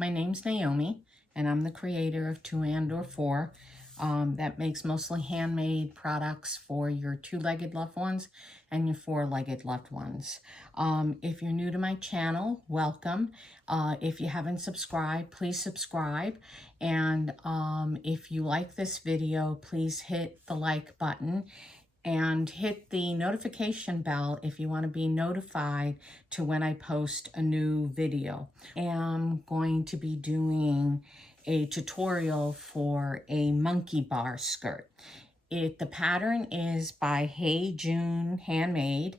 My name's Naomi, and I'm the creator of 2 and 4 that makes mostly handmade products for your 2-legged loved ones and your 4-legged loved ones. If you're new to my channel, welcome. If you haven't subscribed, please subscribe. And if you like this video, please hit the like button and hit the notification bell if you want to be notified to when I post a new video. I'm going to be doing a tutorial for a monkey bar skirt. The pattern is by Hey June Handmade,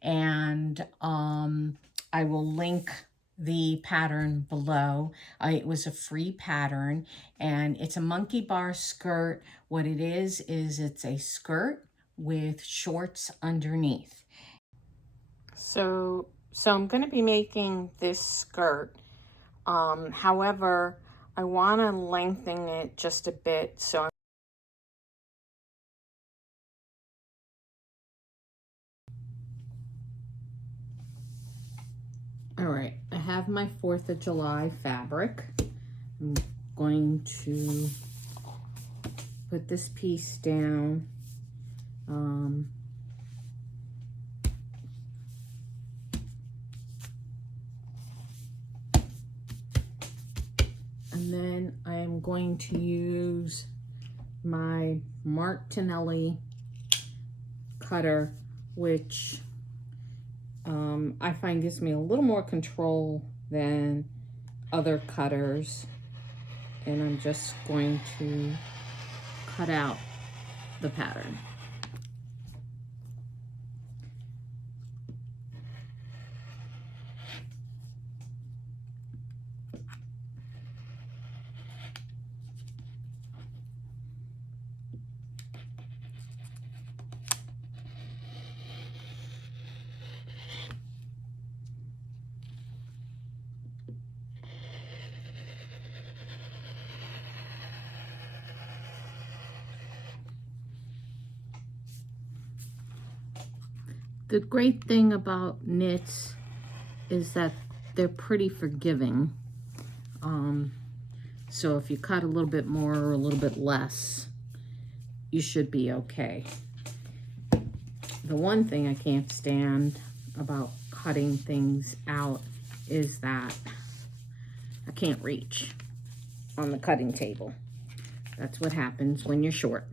and I will link the pattern below. It was a free pattern, and it's a monkey bar skirt. What it is it's a skirt with shorts underneath. So I'm going to be making this skirt. However, I want to lengthen it just a bit, so all right, I have my 4th of July fabric. I'm going to put this piece down. And then I'm going to use my Martelli cutter, which I find gives me a little more control than other cutters. And I'm just going to cut out the pattern. The great thing about knits is that they're pretty forgiving. So if you cut a little bit more or a little bit less, you should be okay. The one thing I can't stand about cutting things out is that I can't reach on the cutting table. That's what happens when you're short.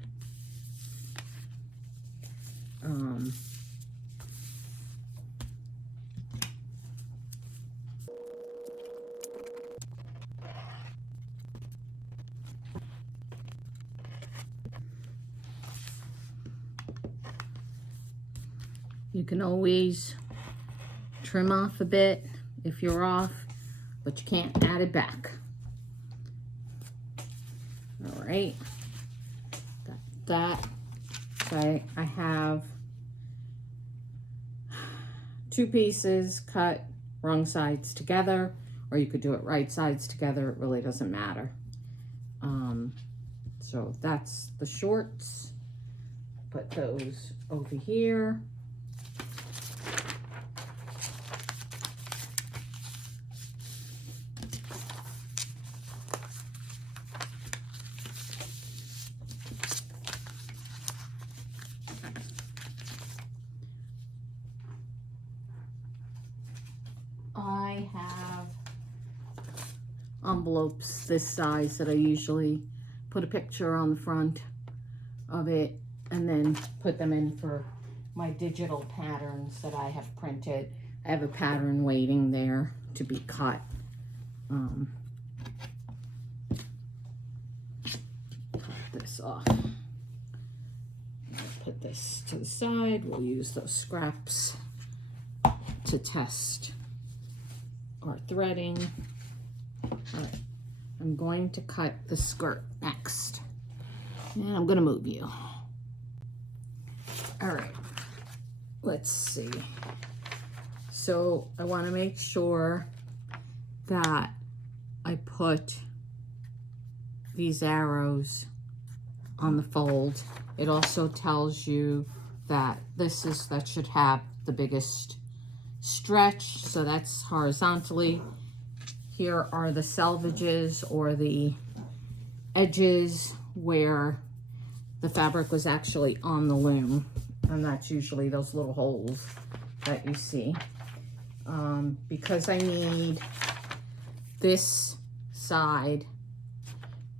You can always trim off a bit if you're off, but you can't add it back. All right, got that. So I have 2 pieces cut wrong sides together, or you could do it right sides together. It really doesn't matter. So that's the shorts. Put those over here. I have envelopes this size that I usually put a picture on the front of it and then put them in for my digital patterns that I have printed. I have a pattern waiting there to be cut. Cut this off. Put this to the side. We'll use those scraps to test our threading. All right, I'm going to cut the skirt next. And I'm gonna move you. All right, let's see. So I wanna make sure that I put these arrows on the fold. It also tells you that that should have the biggest stretch, so that's horizontally. here are the selvages or the edges where the fabric was actually on the loom. And that's usually those little holes that you see. Because I need this side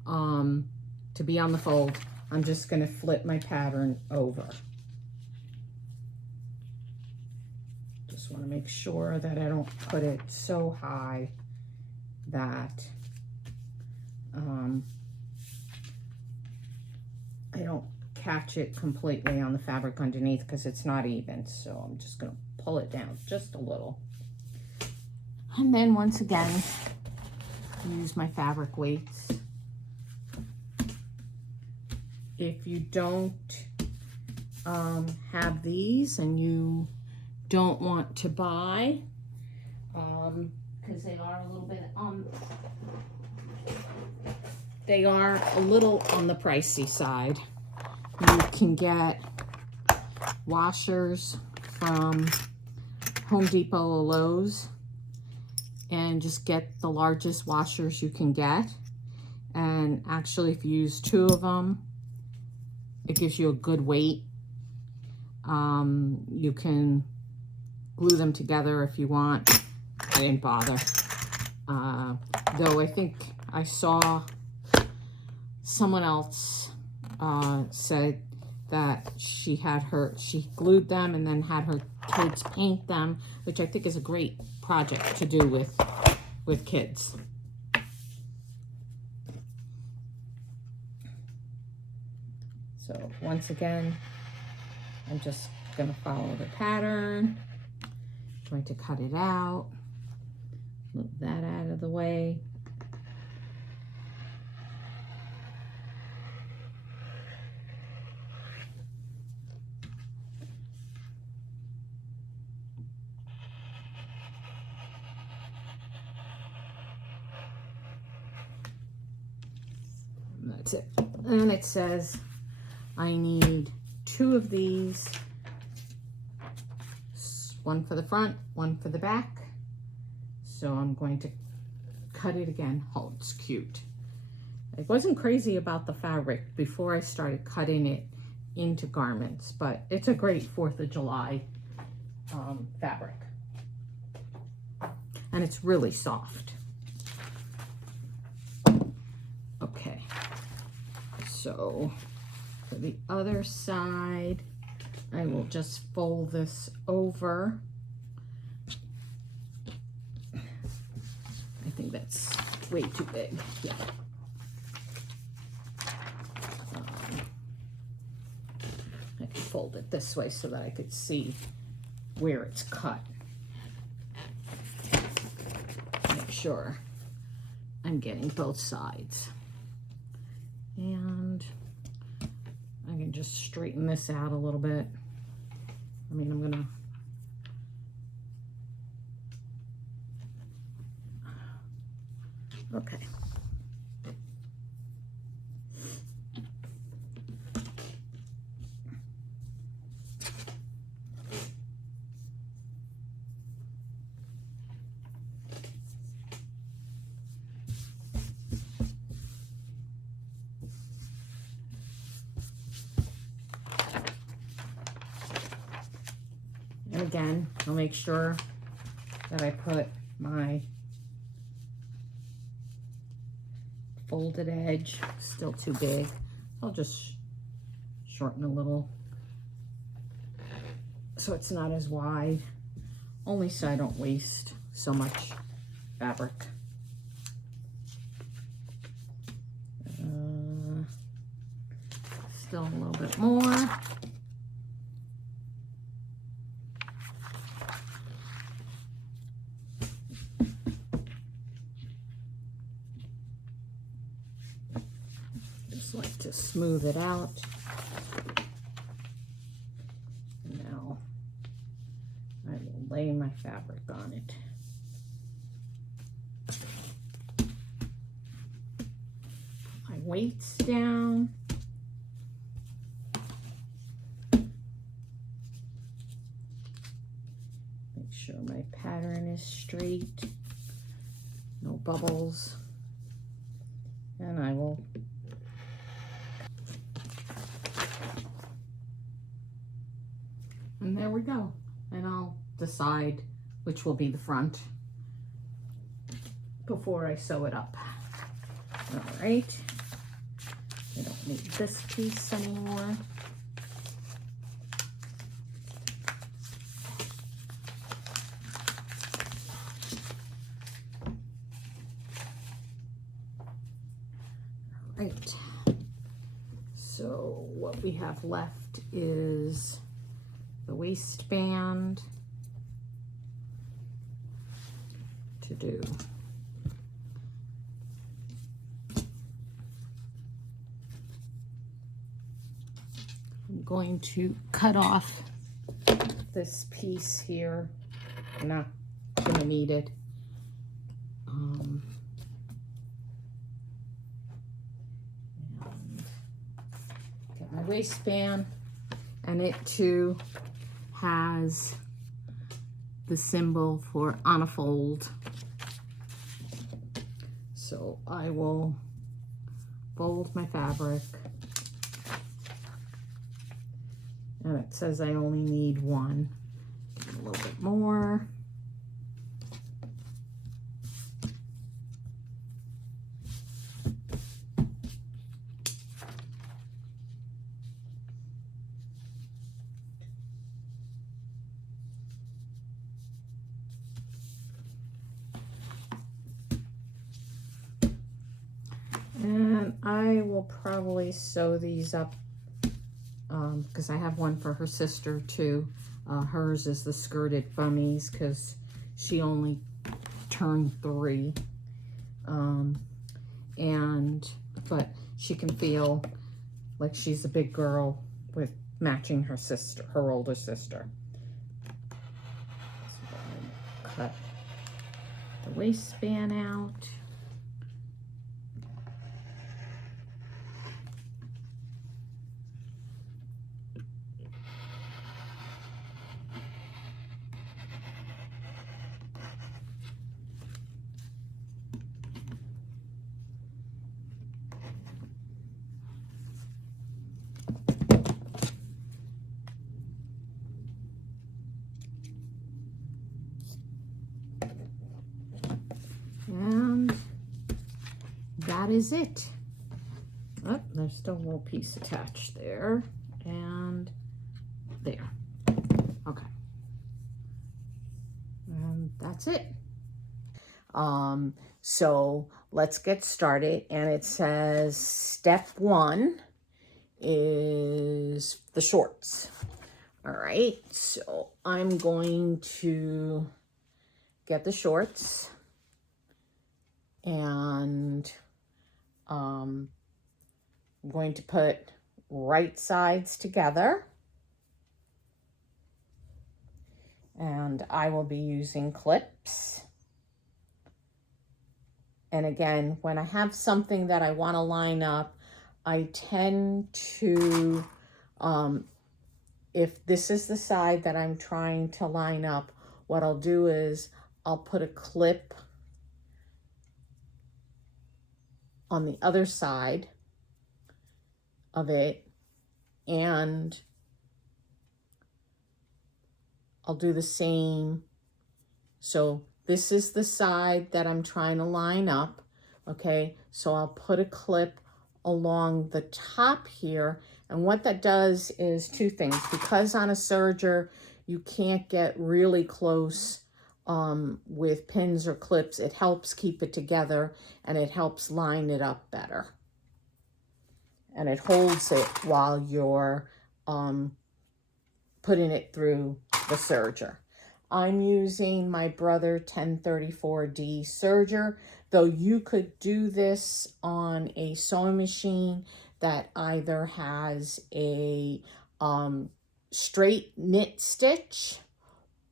to be on the fold, I'm just going to flip my pattern over. Just want to make sure that I don't put it so high that I don't catch it completely on the fabric underneath, because it's not even. So I'm just going to pull it down just a little. And then once again, use my fabric weights. If you don't have these and you don't want to buy, because they are a little bit on the pricey side, you can get washers from Home Depot or Lowe's, and just get the largest washers you can get. And actually, if you use 2 of them, it gives you a good weight. You can glue them together if you want. I didn't bother. Though I think I saw someone else said that she glued them and then had her kids paint them, which I think is a great project to do with kids. So once again, I'm just going to follow the pattern. I'm going to cut it out. Move that out of the way. And that's it. And it says I need 2 of these, one for the front, one for the back. So I'm going to cut it again. Oh, it's cute. I wasn't crazy about the fabric before I started cutting it into garments, but it's a great 4th of July fabric. And it's really soft. Okay, so for the other side, I will just fold this over. I think that's way too big. Yeah. I can fold it this way so that I could see where it's cut. Make sure I'm getting both sides. And I can just straighten this out a little bit. I mean, I'm gonna okay. And again, I'll make sure that I put my folded edge, still too big. I'll just shorten a little so it's not as wide, only so I don't waste so much fabric. Still a little bit more. Like to smooth it out. Now I will lay my fabric on it. Put my weights down. Make sure my pattern is straight. No bubbles, and I will and there we go. And I'll decide which will be the front before I sew it up. All right, I don't need this piece anymore. Right, so what we have left is the waistband to do. I'm going to cut off this piece here. I'm not gonna need it. Get my waistband, and it too has the symbol for on a fold. So I will fold my fabric, and it says I only need one. A little bit more. And I will probably sew these up because I have one for her sister too. Hers is the skirted Bummies because she only turned 3. But she can feel like she's a big girl with matching her sister, her older sister. So I'll cut the waistband out. And that is it. Oh, there's still a little piece attached there, and there. Okay. And that's it. So let's get started. And it says step 1 is the shorts. All right, so I'm going to get the shorts, and I'm going to put right sides together, and I will be using clips. And again, when I have something that I want to line up, I tend to, if this is the side that I'm trying to line up, what I'll do is I'll put a clip on the other side of it, and I'll do the same. So this is the side that I'm trying to line up, okay? So I'll put a clip along the top here, and what that does is 2 things. Because on a serger, you can't get really close with pins or clips, it helps keep it together, and it helps line it up better. And it holds it while you're putting it through the serger. I'm using my Brother 1034D serger, though you could do this on a sewing machine that either has a straight knit stitch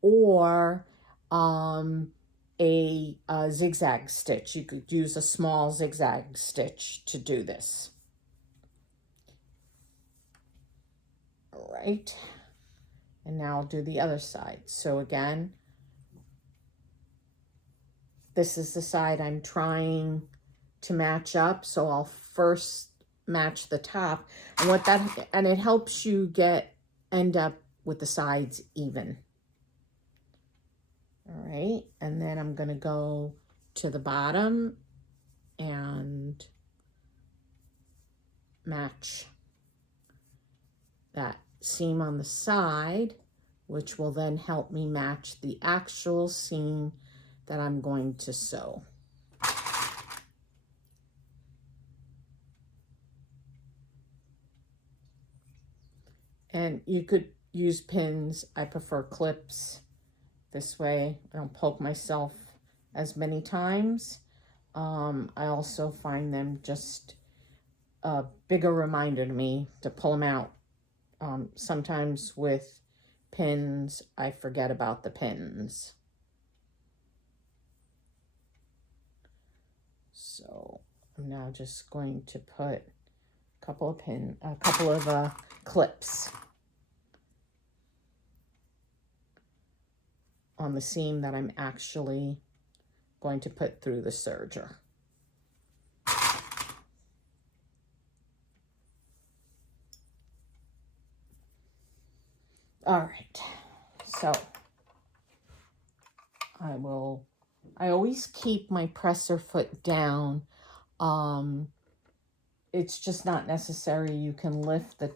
or a zigzag stitch. You could use a small zigzag stitch to do this. All right. And now I'll do the other side. So again, this is the side I'm trying to match up. So I'll first match the top, and it helps you end up with the sides even. All right, and then I'm going to go to the bottom and match that seam on the side, which will then help me match the actual seam that I'm going to sew. And you could use pins. I prefer clips. This way I don't poke myself as many times. I also find them just a bigger reminder to me to pull them out. Sometimes with pins, I forget about the pins. So I'm now just going to put a couple of clips on the seam that I'm actually going to put through the serger. All right, so I always keep my presser foot down. It's just not necessary. You can lift the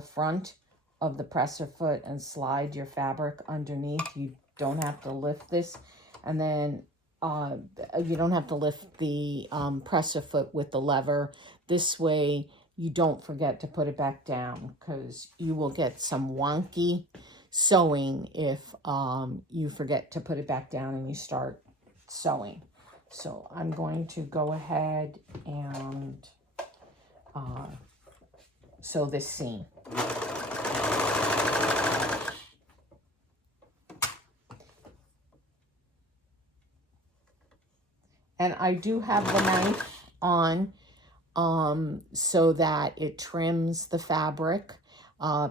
front of the presser foot and slide your fabric underneath. You don't have to lift this. And then you don't have to lift the presser foot with the lever. This way you don't forget to put it back down, because you will get some wonky sewing if you forget to put it back down and you start sewing. So I'm going to go ahead and sew this seam. And I do have the knife on so that it trims the fabric,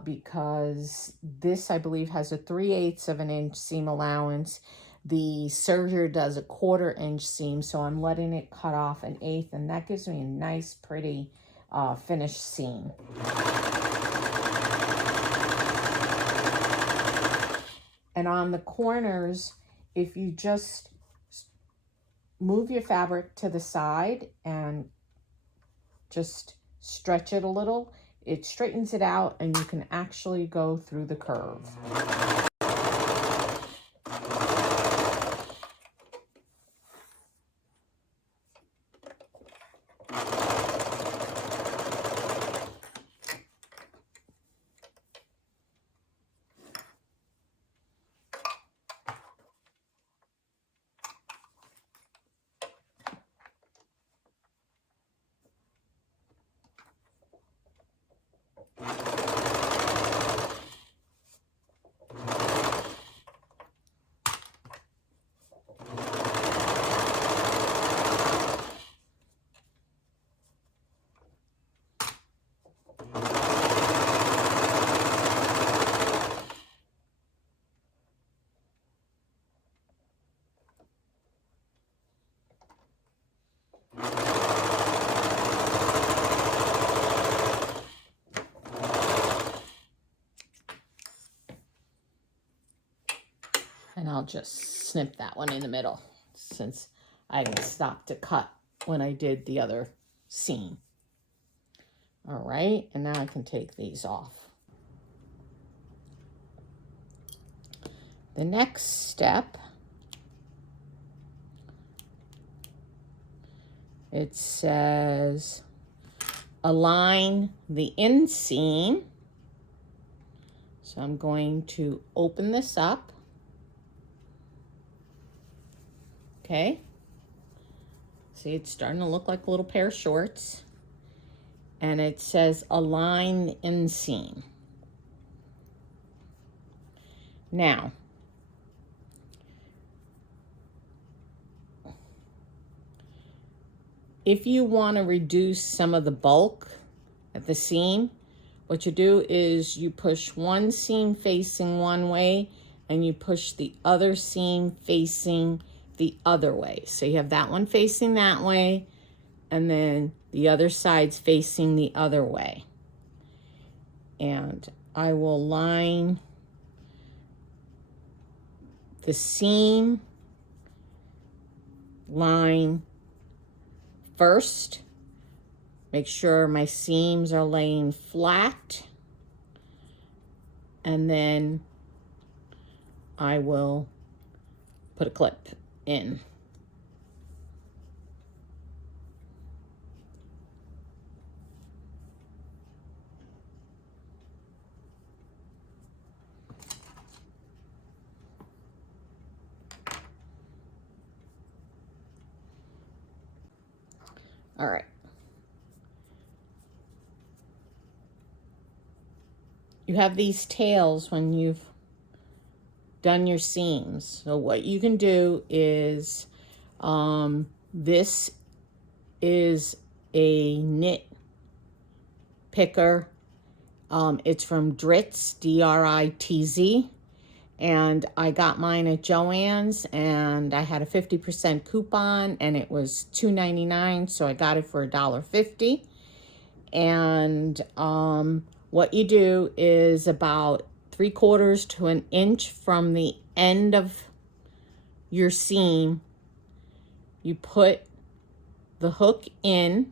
because this, I believe, has a 3/8 of an inch seam allowance. The serger does a 1/4 inch seam, so I'm letting it cut off 1/8, and that gives me a nice, pretty finished seam. And on the corners, if you just move your fabric to the side and just stretch it a little, it straightens it out and you can actually go through the curve. And I'll just snip that one in the middle, since I didn't stop to cut when I did the other seam. All right, and now I can take these off. The next step, it says align the inseam. So I'm going to open this up. Okay, see, it's starting to look like a little pair of shorts. And it says align the inseam. Now, if you want to reduce some of the bulk at the seam, what you do is you push one seam facing one way and you push the other seam facing the other way. So you have that one facing that way, and then the other side's facing the other way. And I will line the seam line first. Make sure my seams are laying flat. And then I will put a clip in. All right. You have these tails when you've done your seams. So what you can do is, this is a knit picker. It's from Dritz, D-R-I-T-Z. And I got mine at Joann's, and I had a 50% coupon, and it was $2.99, so I got it for $1.50. And what you do is about 3/4 to an inch from the end of your seam, you put the hook in,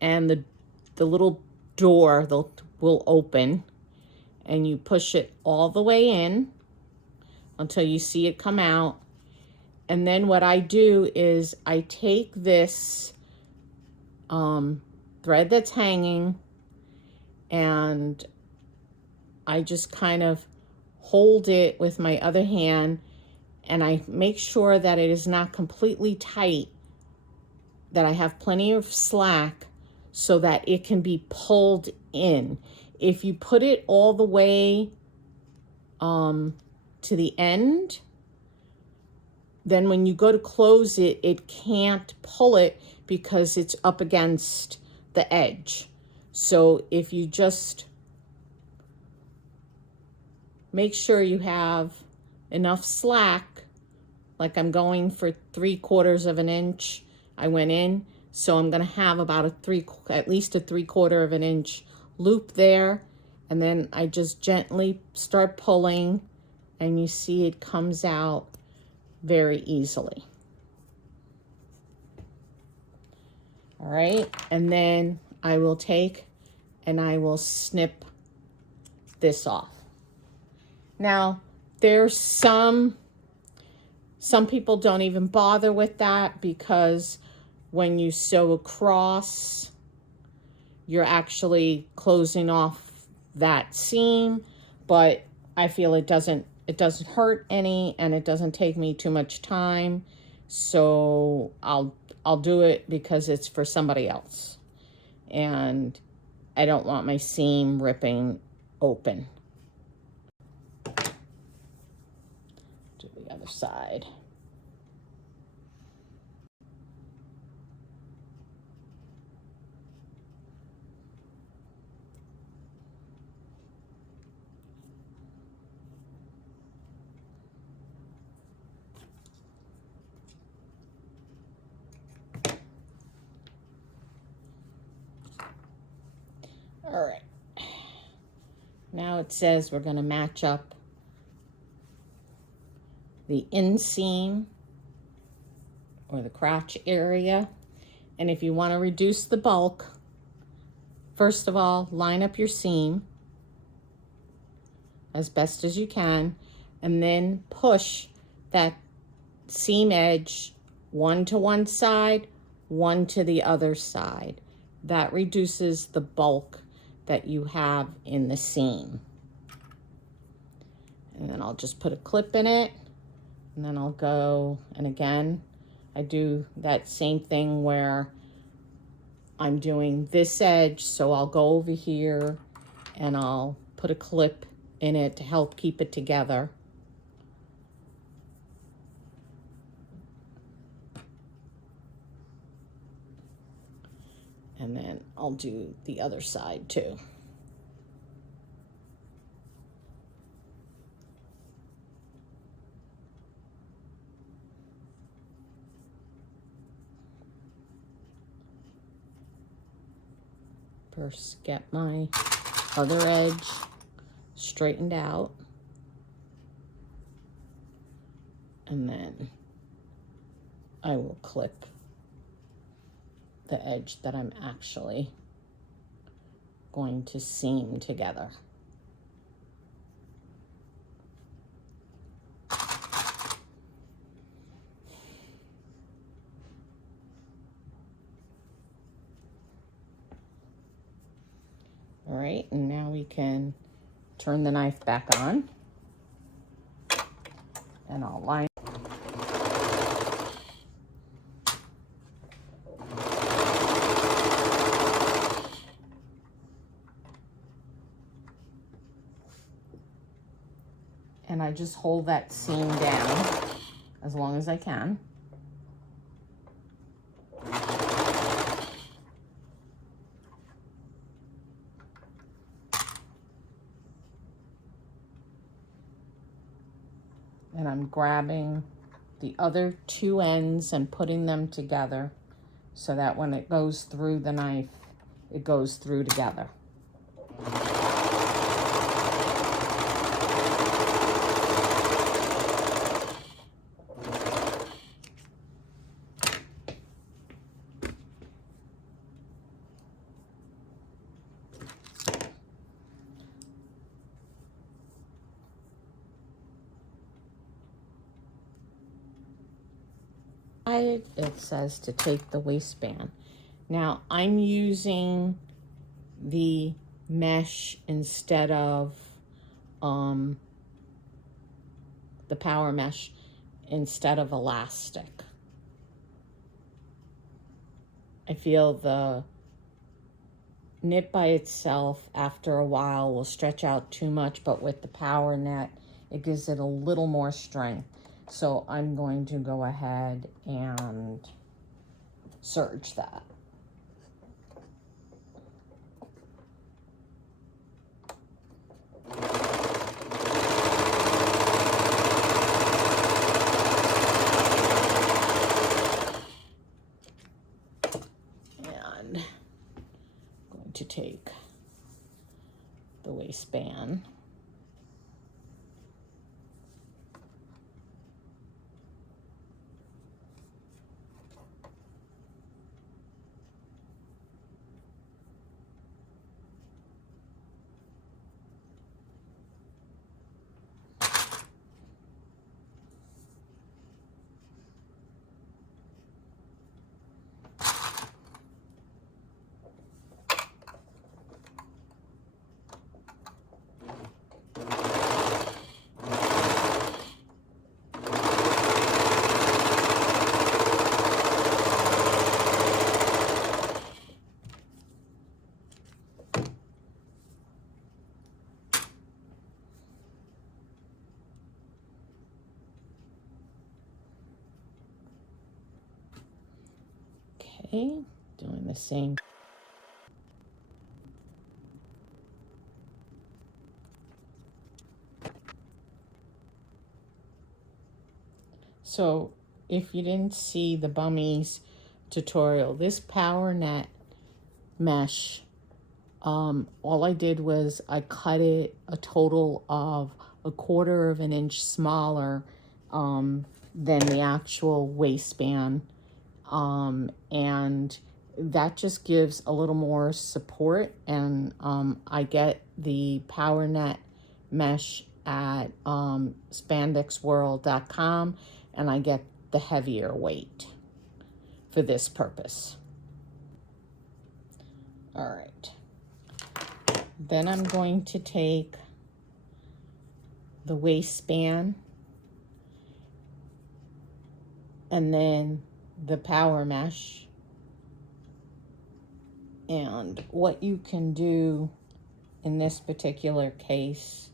and the little door will open, and you push it all the way in until you see it come out. And then what I do is I take this thread that's hanging, and I just kind of hold it with my other hand, and I make sure that it is not completely tight, that I have plenty of slack so that it can be pulled in. If you put it all the way to the end, then when you go to close it, it can't pull it because it's up against the edge. So if you just make sure you have enough slack, like I'm going for 3/4 of an inch, I went in, so I'm gonna have about at least a 3/4 of an inch loop there, and then I just gently start pulling, and you see it comes out very easily. All right, and then I will take and I will snip this off. Now, there's some people don't even bother with that, because when you sew across, you're actually closing off that seam, but I feel it doesn't hurt any, and it doesn't take me too much time, so I'll do it because it's for somebody else, and I don't want my seam ripping open. Do the other side. All right, now it says we're going to match up the inseam or the crotch area. And if you want to reduce the bulk, first of all, line up your seam as best as you can, and then push that seam edge one to one side, one to the other side. That reduces the bulk that you have in the seam. And then I'll just put a clip in it, and then I'll go, and again, I do that same thing where I'm doing this edge, so I'll go over here and I'll put a clip in it to help keep it together. And then I'll do the other side too. first get my other edge straightened out, and then I will clip the edge that I'm actually going to seam together. All right, and now we can turn the knife back on, and I'll line. And I just hold that seam down as long as I can. And I'm grabbing the other two ends and putting them together so that when it goes through the knife, it goes through together. It says to take the waistband. Now I'm using the mesh instead of the power mesh instead of elastic. I feel the knit by itself after a while will stretch out too much, but with the power net it gives it a little more strength. So I'm going to go ahead and serge that. And I'm going to take the waistband. Okay, doing the same. So if you didn't see the Bummies tutorial, this power net mesh, all I did was I cut it a total of 1/4 of an inch smaller than the actual waistband. And that just gives a little more support, and I get the power net mesh at spandexworld.com, and I get the heavier weight for this purpose. All right, then I'm going to take the waistband and then the power mesh, and what you can do in this particular case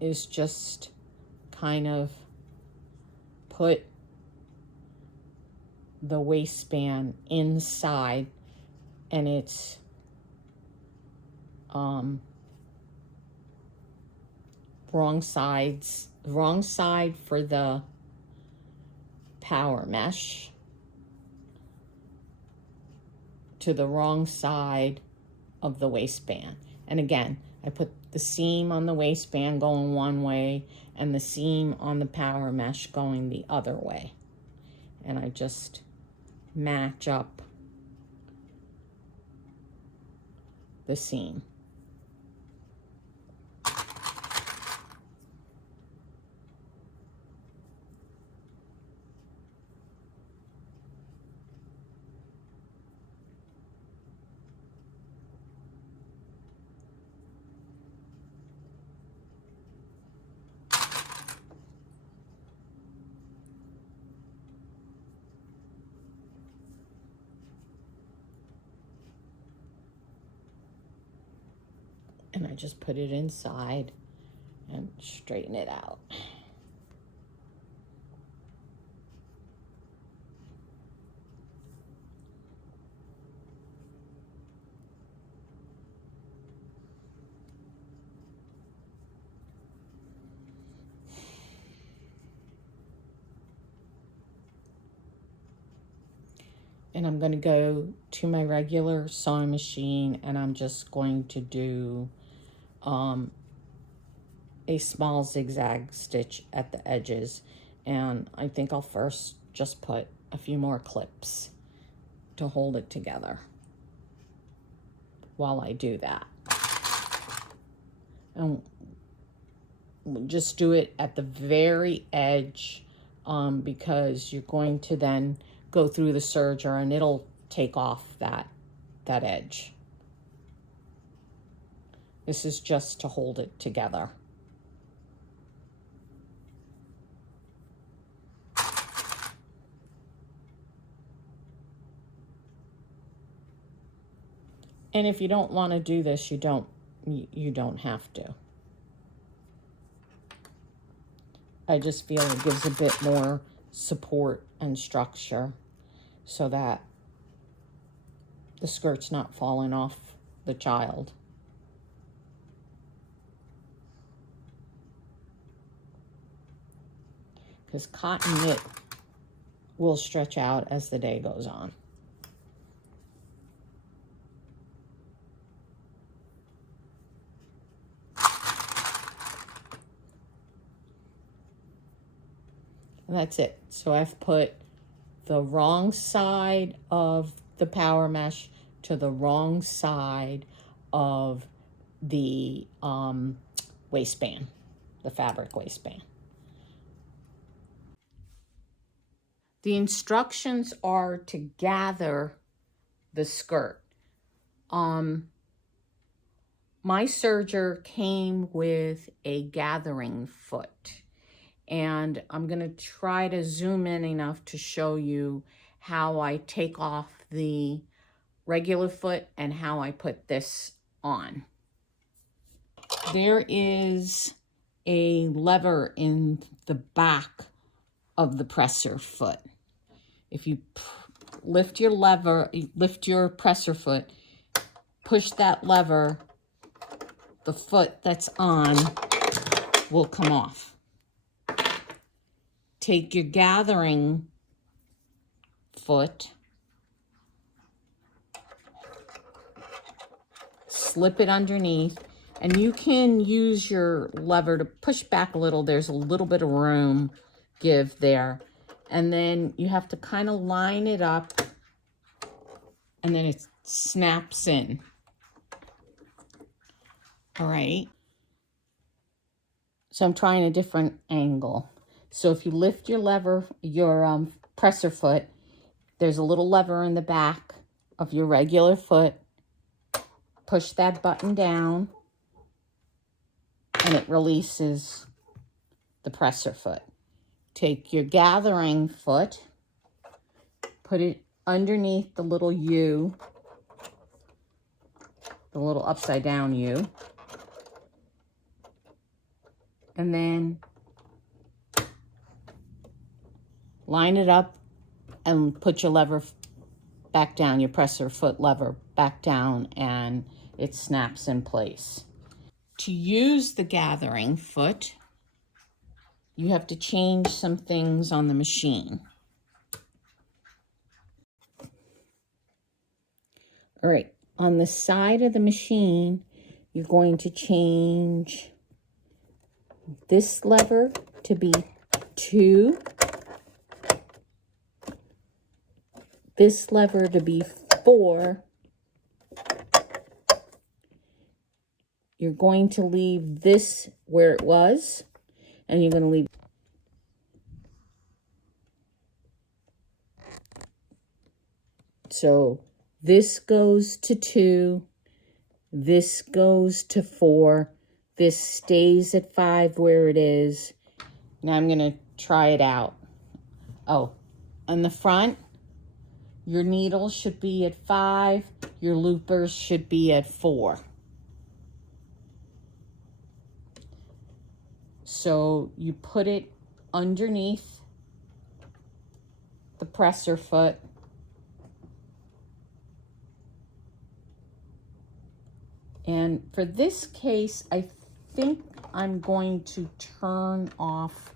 is just kind of put the waistband inside, and it's wrong side for the power mesh, to the wrong side of the waistband. And again, I put the seam on the waistband going one way and the seam on the power mesh going the other way. And I just match up the seam. And I just put it inside and straighten it out. And I'm going to go to my regular sewing machine and I'm just going to do a small zigzag stitch at the edges. And I think I'll first just put a few more clips to hold it together while I do that. And just do it at the very edge because you're going to then go through the serger and it'll take off that edge. This is just to hold it together. And if you don't want to do this, you don't have to. I just feel it gives a bit more support and structure so that the skirt's not falling off the child. Because cotton knit will stretch out as the day goes on. And that's it. So I've put the wrong side of the power mesh to the wrong side of the waistband, the fabric waistband. The instructions are to gather the skirt. My serger came with a gathering foot. And I'm going to try to zoom in enough to show you how I take off the regular foot and how I put this on. There is a lever in the back of the presser foot. If you lift your presser foot, push that lever, the foot that's on will come off. Take your gathering foot, slip it underneath, and you can use your lever to push back a little. There's a little bit of room give there. And then you have to kind of line it up, and then it snaps in. All right. So I'm trying a different angle. So if you lift your presser foot, there's a little lever in the back of your regular foot. Push that button down and it releases the presser foot. Take your gathering foot, put it underneath the little U, the little upside down U, and then line it up and put your lever back down, your presser foot lever back down, and it snaps in place. To use the gathering foot, you have to change some things on the machine. All right, on the side of the machine, you're going to change this lever to be 2, this lever to be 4. You're going to leave this where it was, and you're going to leave. So this goes to 2, this goes to 4, this stays at 5 where it is. Now I'm going to try it out. Oh, on the front, your needle should be at 5, your loopers should be at 4. So you put it underneath the presser foot. And for this case, I think I'm going to turn off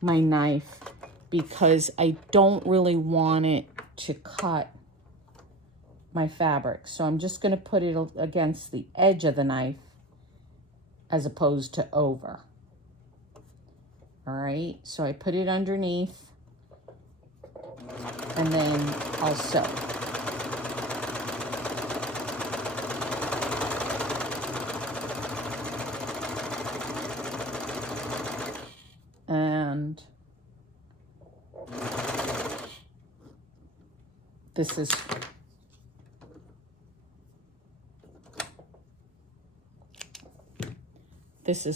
my knife because I don't really want it to cut my fabric. So I'm just going to put it against the edge of the knife as opposed to over. All right, so I put it underneath and then I'll sew. And this is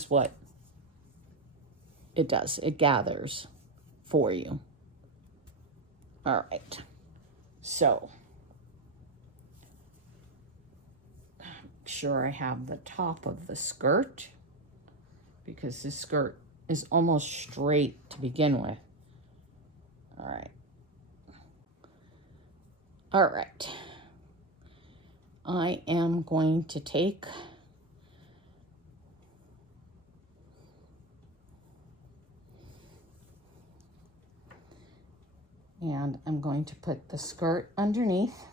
what it does. It gathers for you. All right. So, make sure I have the top of the skirt because this skirt is almost straight to begin with. All right. All right. I am going to take and I'm going to put the skirt underneath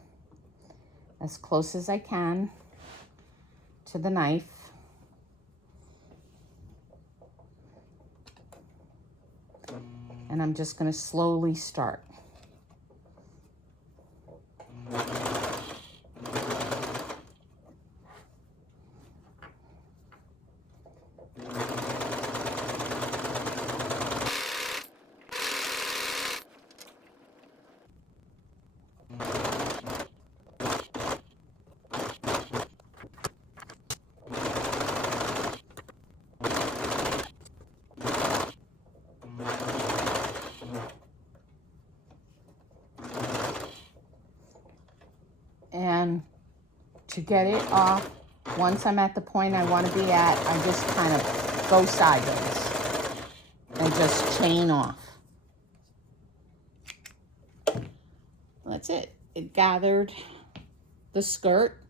as close as I can to the knife. And I'm just going to slowly start. And to get it off, once I'm at the point I want to be at, I just kind of go sideways and just chain off. That's it. It gathered the skirt.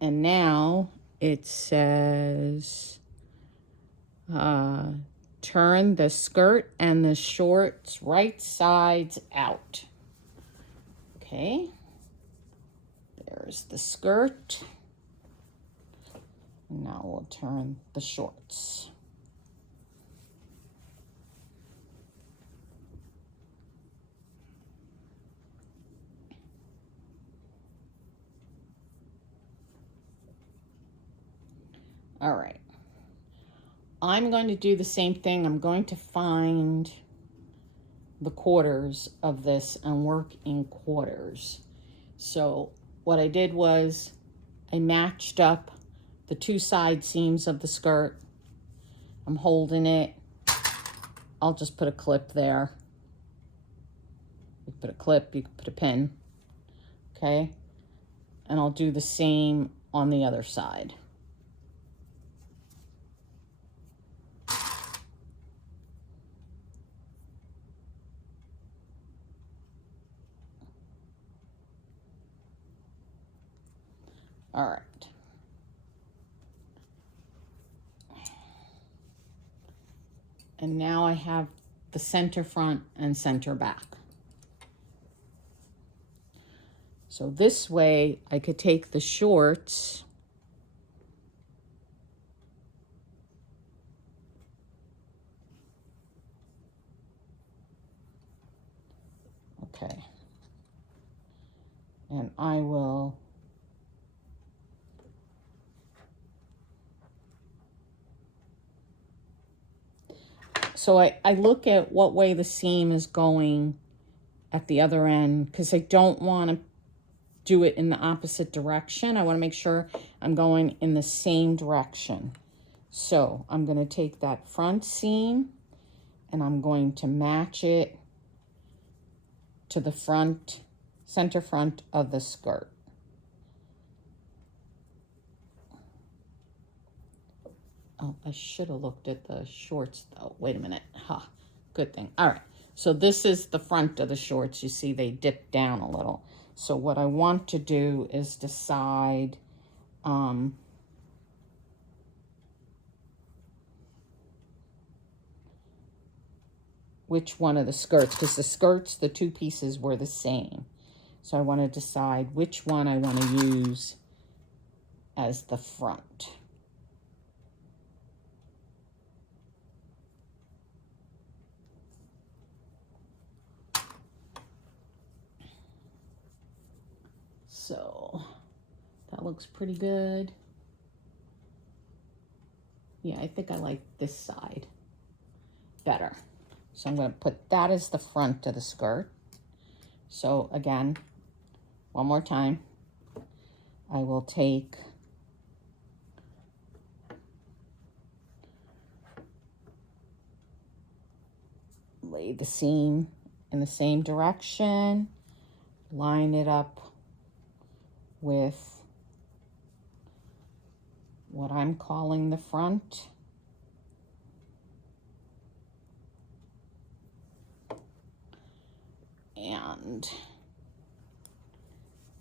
And now it says, turn the skirt and the shorts right sides out. Okay, there's the skirt. And now we'll turn the shorts. All right. I'm going to do the same thing. I'm going to find the quarters of this and work in quarters. So what I did was I matched up the 2 side seams of the skirt. I'm holding it. I'll just put a clip there. You can put a clip, you can put a pin. Okay? And I'll do the same on the other side. All right. And now I have the center front and center back. So this way I could take the shorts okay, and I will so I look at what way the seam is going at the other end, because I don't want to do it in the opposite direction. I want to make sure I'm going in the same direction. So I'm going to take that front seam and I'm going to match it to the front, center front of the skirt. Oh, I should have looked at the shorts though. Wait a minute. Good thing. All right. So this is the front of the shorts. You see they dip down a little. So what I want to do is decide which one of the skirts, because the skirts, the two pieces were the same. So I want to decide which one I want to use as the front. So that looks pretty good. Yeah, I think I like this side better. So I'm going to put that as the front of the skirt. So again, one more time, I will take lay the seam in the same direction, line it up with what I'm calling the front. And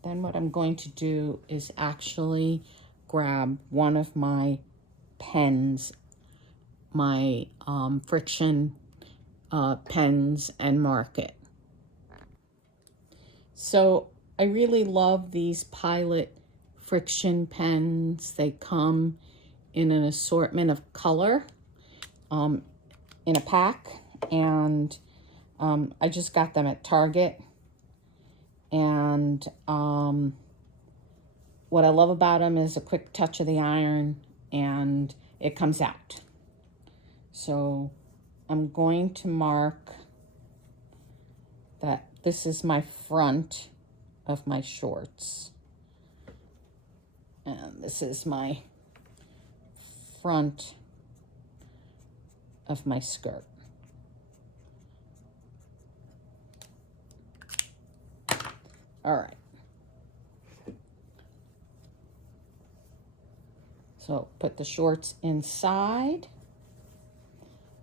then what I'm going to do is actually grab one of my pens, my friction pens, and mark it. So I really love these Pilot friction pens. They come in an assortment of color in a pack, and I just got them at Target. And what I love about them is a quick touch of the iron and it comes out. So I'm going to mark that this is my front of my shorts. And this is my front of my skirt. All right. So put the shorts inside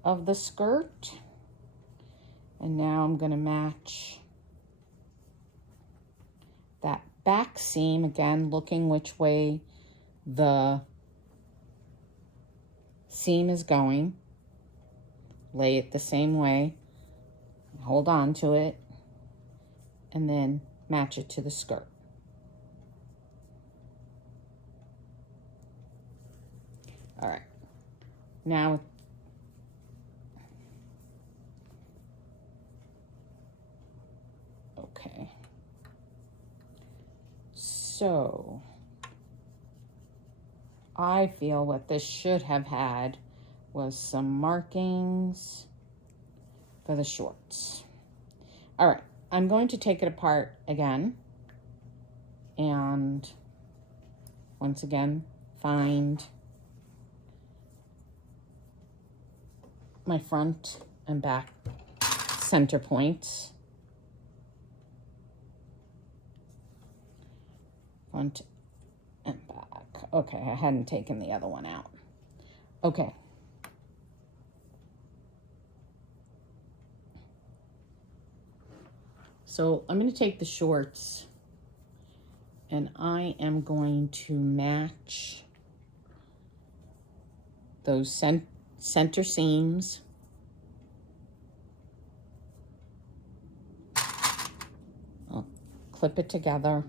of the skirt. And now I'm going to match that back seam, again, looking which way the seam is going. Lay it the same way. Hold on to it. And then match it to the skirt. All right. Now, okay. So, I feel what this should have had was some markings for the shorts. All right. I'm going to take it apart again and once again find my front and back center points. Front and back. Okay, I hadn't taken the other one out. Okay. So I'm going to take the shorts and I am going to match those center seams. I'll clip it together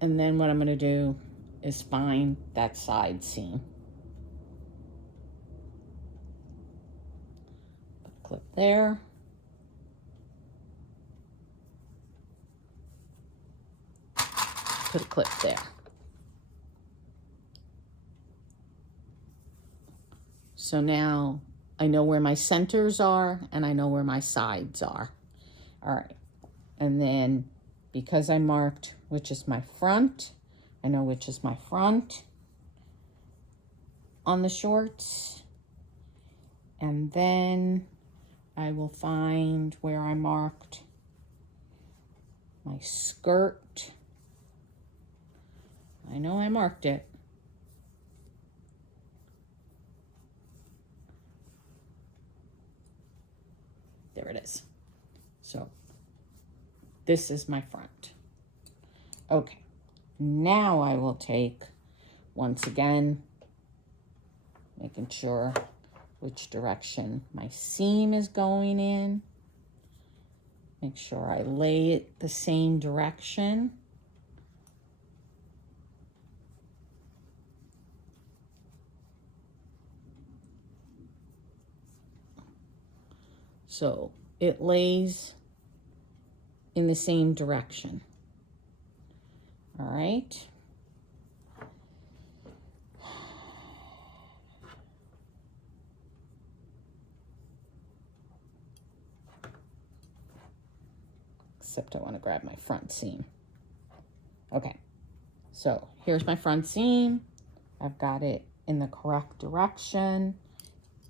And then what I'm going to do is find that side seam. Clip there. Put a clip there. So now I know where my centers are and I know where my sides are. All right. And then because I marked which is my front, I know which is my front on the shorts. And then I will find where I marked my skirt. I know I marked it. There it is. So this is my front. Okay, now I will take, once again, making sure which direction my seam is going in. Make sure I lay it the same direction. So it lays in the same direction. All right. Except I want to grab my front seam. Okay, so here's my front seam. I've got it in the correct direction.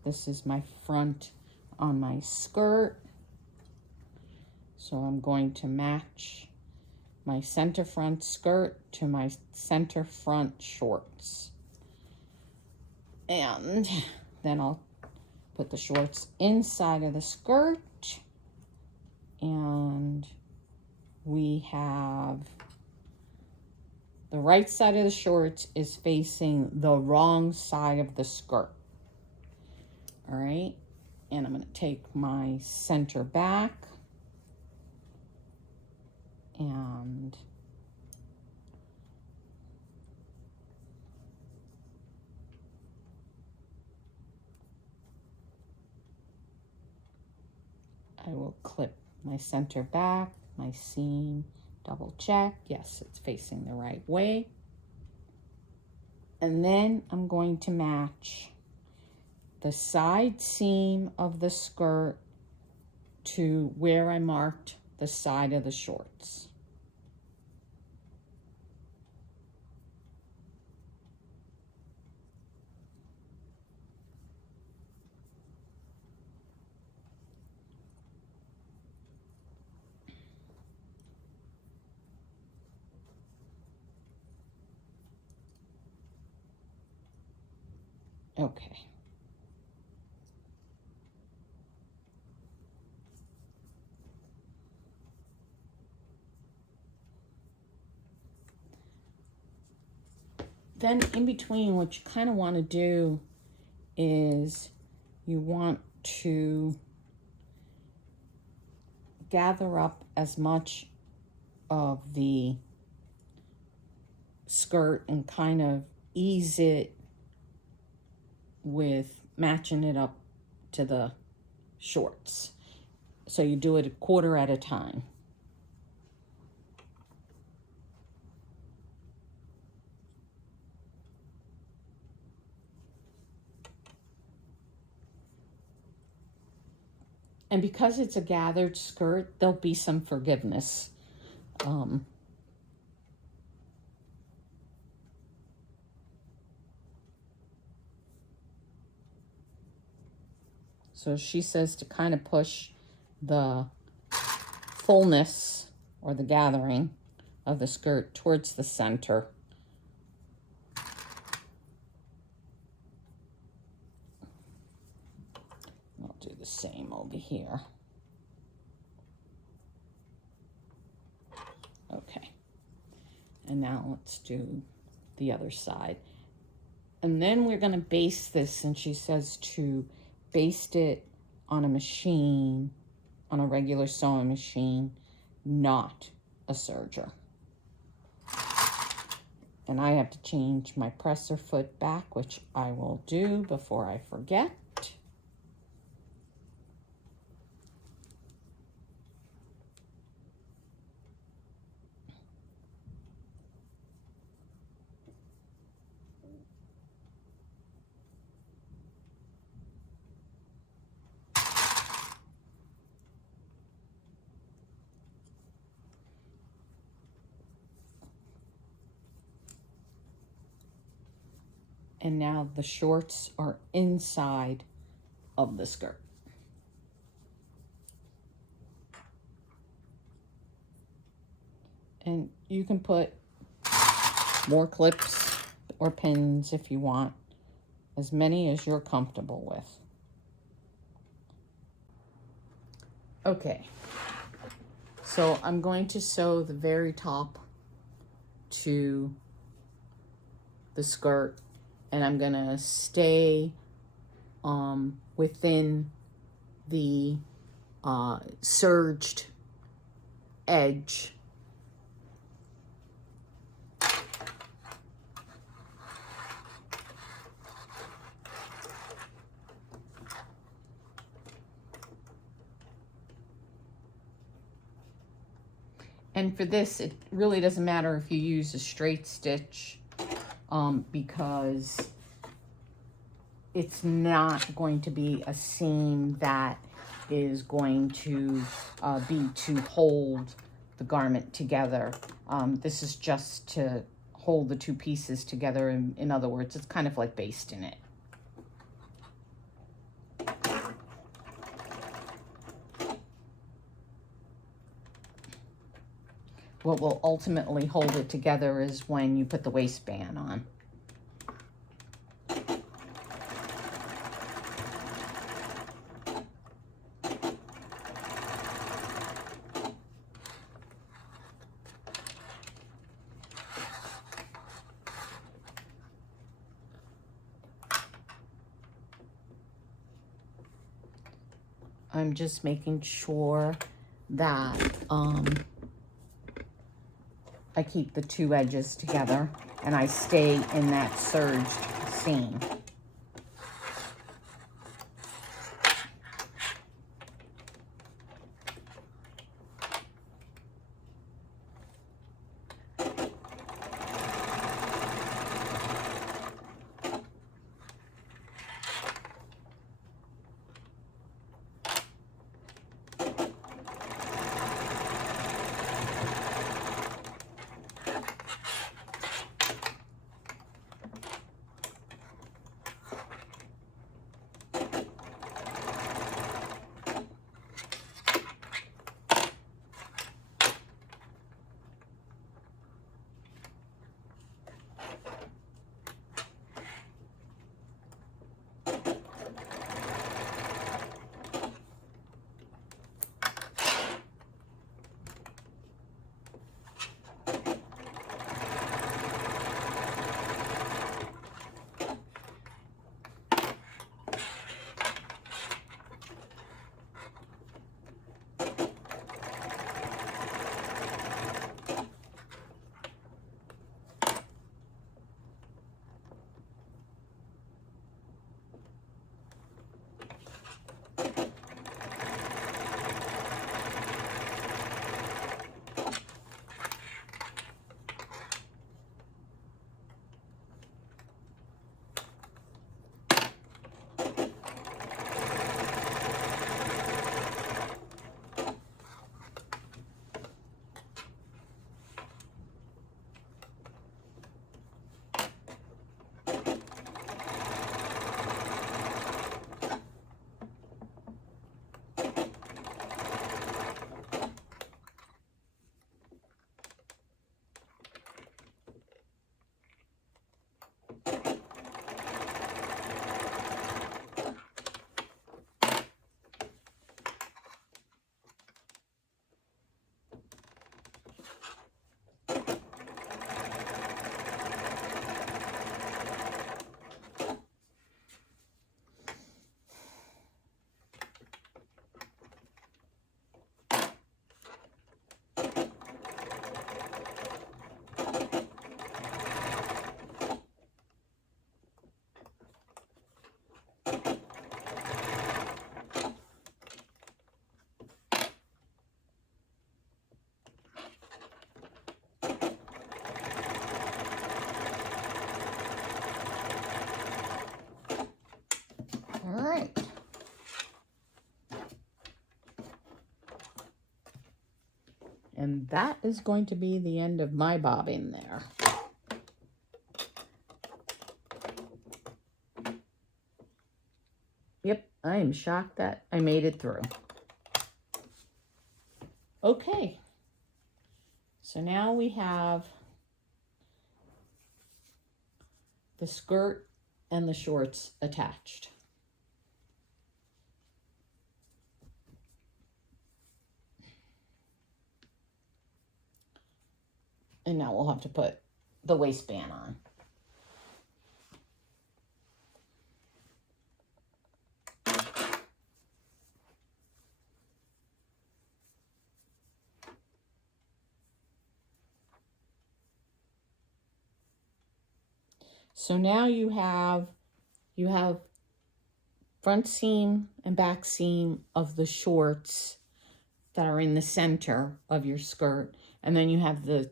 This is my front on my skirt. So I'm going to match my center front skirt to my center front shorts. And then I'll put the shorts inside of the skirt. And we have the right side of the shorts is facing the wrong side of the skirt. All right. And I'm going to take my center back and I will clip my center back, my seam, double check. Yes, it's facing the right way. And then I'm going to match the side seam of the skirt to where I marked the side of the shorts. Okay. Then in between, what you kind of want to do is you want to gather up as much of the skirt and kind of ease it with matching it up to the shorts. So you do it a quarter at a time. And because it's a gathered skirt, there'll be some forgiveness. So she says to kind of push the fullness or the gathering of the skirt towards the center. I'll do the same over here. Okay. And now let's do the other side. And then we're going to baste this, and she says to baste it on a machine, on a regular sewing machine, not a serger. And I have to change my presser foot back, which I will do before I forget. And now the shorts are inside of the skirt. And you can put more clips or pins if you want, as many as you're comfortable with. Okay, so I'm going to sew the very top to the skirt, and I'm gonna stay within the serged edge. And for this, it really doesn't matter if you use a straight stitch, because it's not going to be a seam that is going to be to hold the garment together. This is just to hold the two pieces together. In other words, it's kind of like basting it. What will ultimately hold it together is when you put the waistband on. I'm just making sure that I keep the two edges together and I stay in that serged seam. And that is going to be the end of my bobbing there. Yep, I am shocked that I made it through. Okay, so now we have the skirt and the shorts attached. And now we'll have to put the waistband on. So now you have front seam and back seam of the shorts that are in the center of your skirt, and then you have the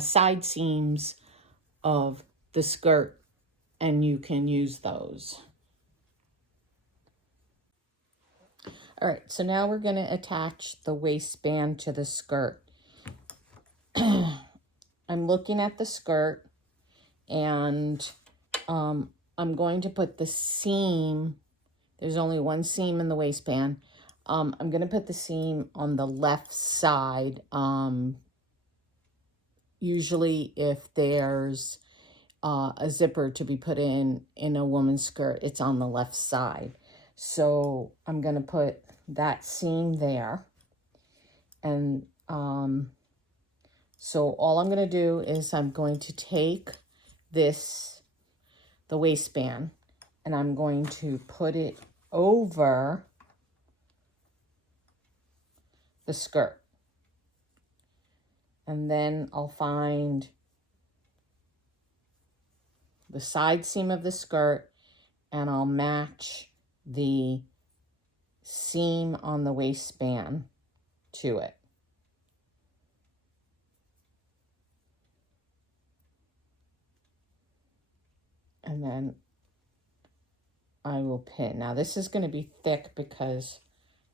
side seams of the skirt, and you can use those. All right, so now we're going to attach the waistband to the skirt. I'm looking at the skirt, and I'm going to put the seam. There's only one seam in the waistband. I'm going to put the seam on the left side. Usually if there's a zipper to be put in a woman's skirt, it's on the left side. So I'm going to put that seam there. And so all I'm going to do is I'm going to take the waistband, and I'm going to put it over the skirt. And then I'll find the side seam of the skirt, and I'll match the seam on the waistband to it. And then I will pin. Now this is going to be thick because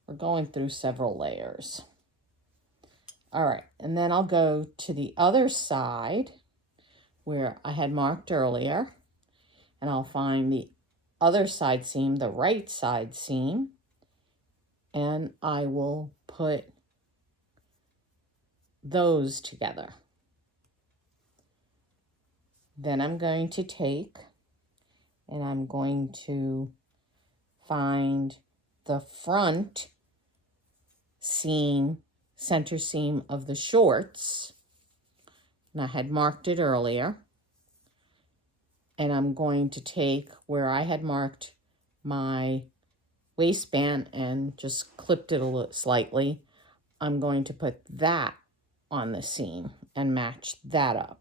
we're going through several layers. All right, and then I'll go to the other side where I had marked earlier, and I'll find the other side seam, the right side seam, and I will put those together. Then I'm going to take and I'm going to find the front seam, center seam of the shorts, and I had marked it earlier, and I'm going to take where I had marked my waistband and just clipped it a little slightly. I'm going to put that on the seam and match that up.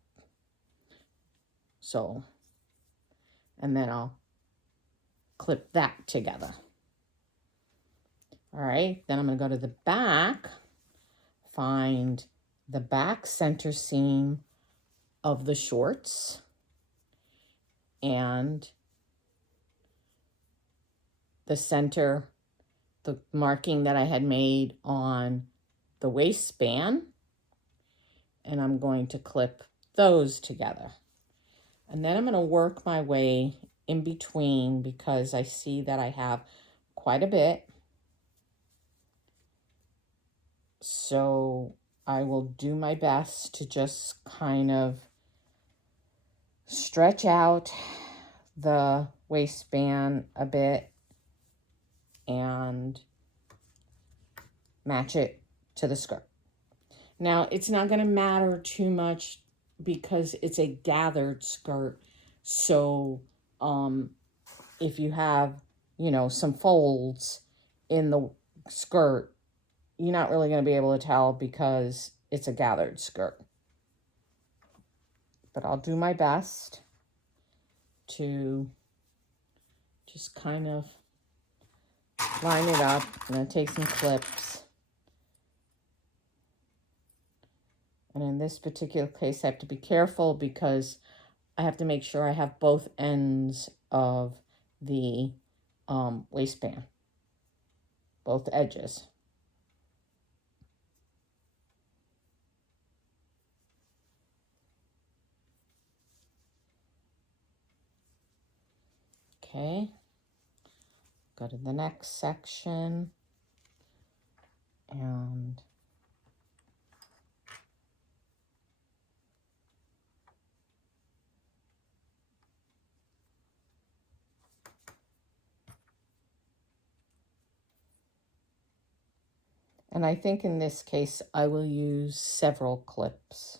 So, and then I'll clip that together. All right, then I'm going to go to the back, find the back center seam of the shorts, and the center, the marking that I had made on the waistband, and I'm going to clip those together. And then I'm going to work my way in between because I see that I have quite a bit. So I will do my best to just kind of stretch out the waistband a bit and match it to the skirt. Now, it's not going to matter too much because it's a gathered skirt. So if you have, you know, some folds in the skirt, you're not really going to be able to tell because it's a gathered skirt. But I'll do my best to just kind of line it up. I'm going to take some clips. And in this particular case, I have to be careful because I have to make sure I have both ends of the waistband, both edges. Okay, go to the next section, and I think in this case I will use several clips.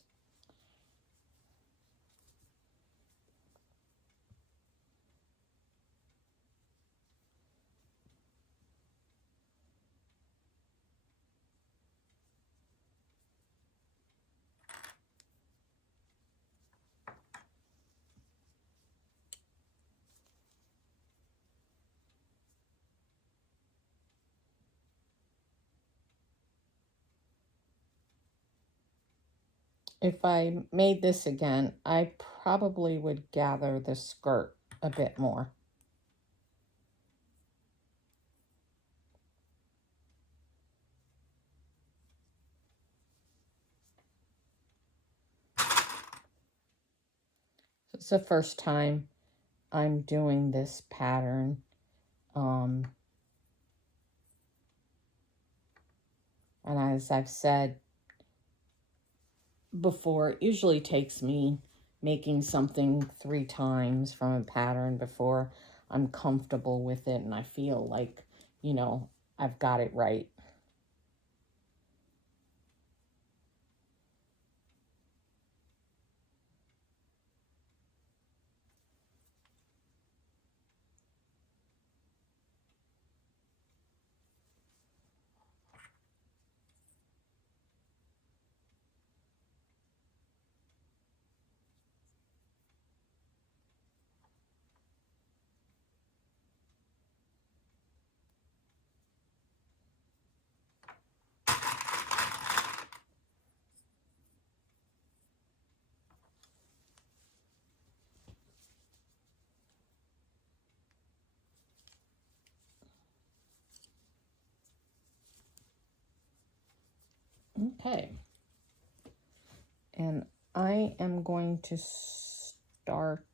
If I made this again, I probably would gather the skirt a bit more. It's the first time I'm doing this pattern. And as I've said before, it usually takes me making something 3 times from a pattern before I'm comfortable with it and I feel like, you know, I've got it right. Okay. And I am going to start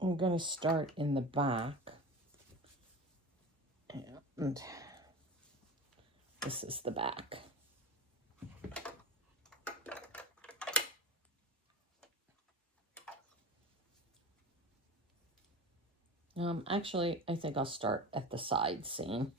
I'm going to start in the back, and this is the back. Actually, I think I'll start at the side seam.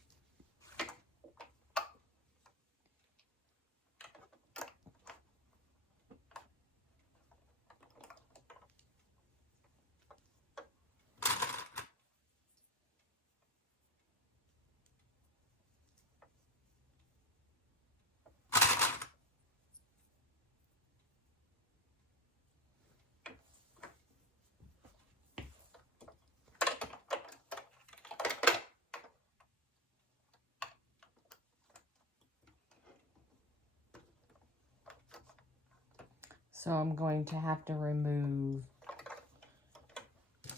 So I'm going to have to remove,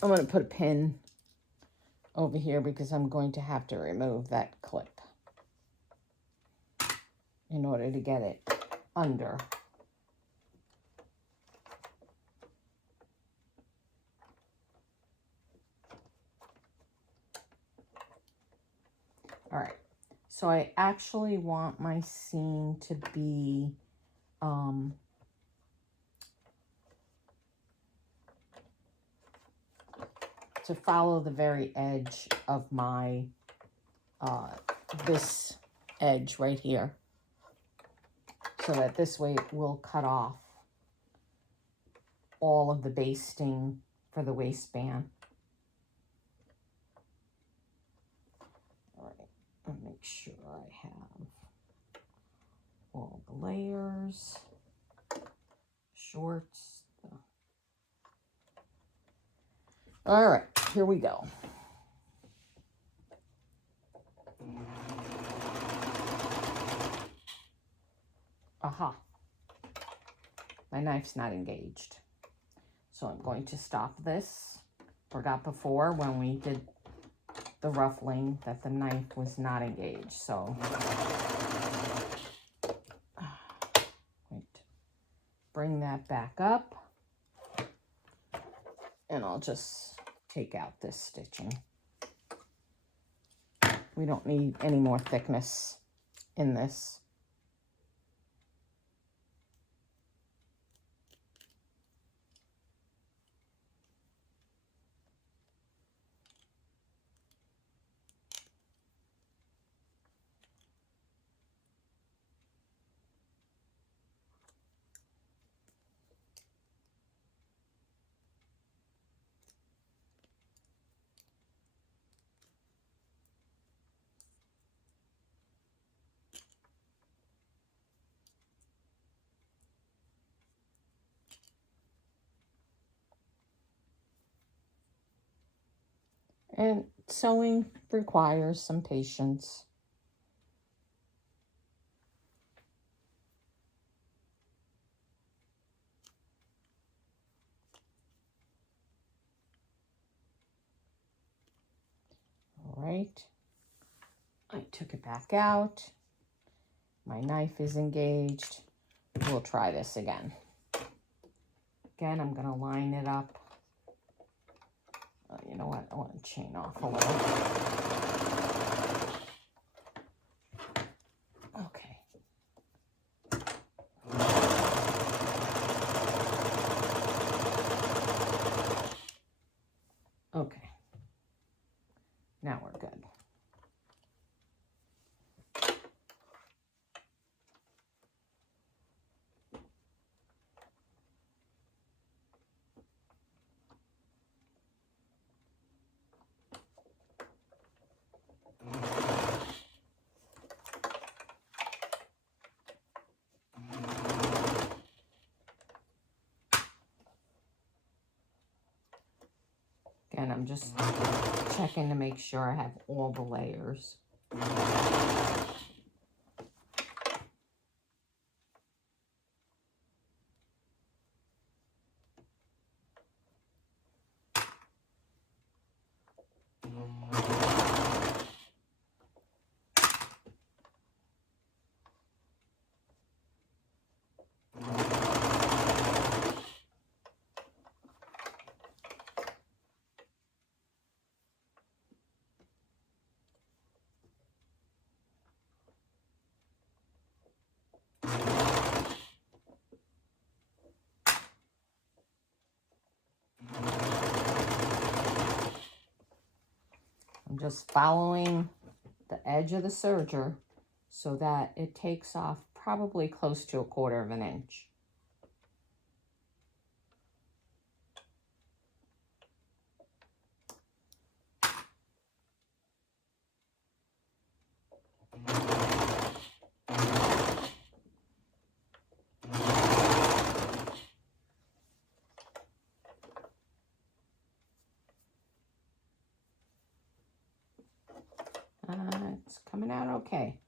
I'm going to put a pin over here because I'm going to have to remove that clip in order to get it under. All right, so I actually want my seam to be to follow the very edge of my, this edge right here. So that this way it will cut off all of the basting for the waistband. All right, I'll make sure I have all the layers, shorts. All right, here we go. Aha, my knife's not engaged. So I'm going to stop this. Forgot before when we did the ruffling that the knife was not engaged. So wait, bring that back up. And I'll just take out this stitching. We don't need any more thickness in this. And sewing requires some patience. All right, I took it back out. My knife is engaged. We'll try this again. Again, I'm going to line it up. You know what? I want to chain off a little. Okay. Okay. Now we're good. Again, I'm just checking to make sure I have all the layers. I'm just following the edge of the serger so that it takes off probably close to 1/4 of an inch. It's coming out okay.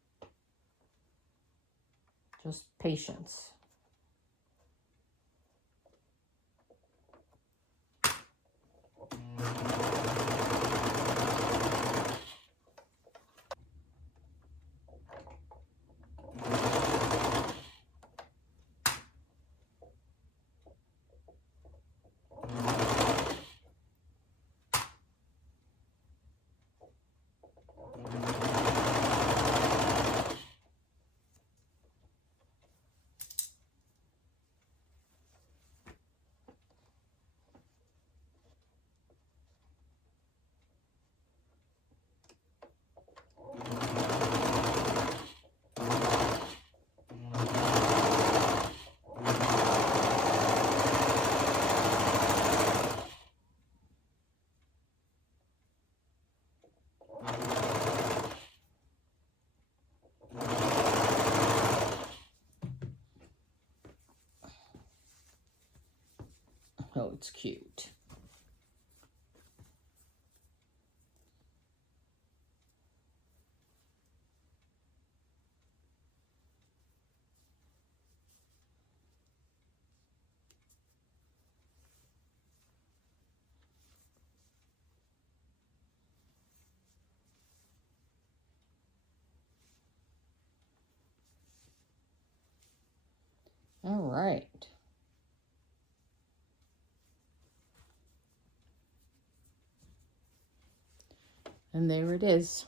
Just patience. Oh, it's cute. All right. And there it is.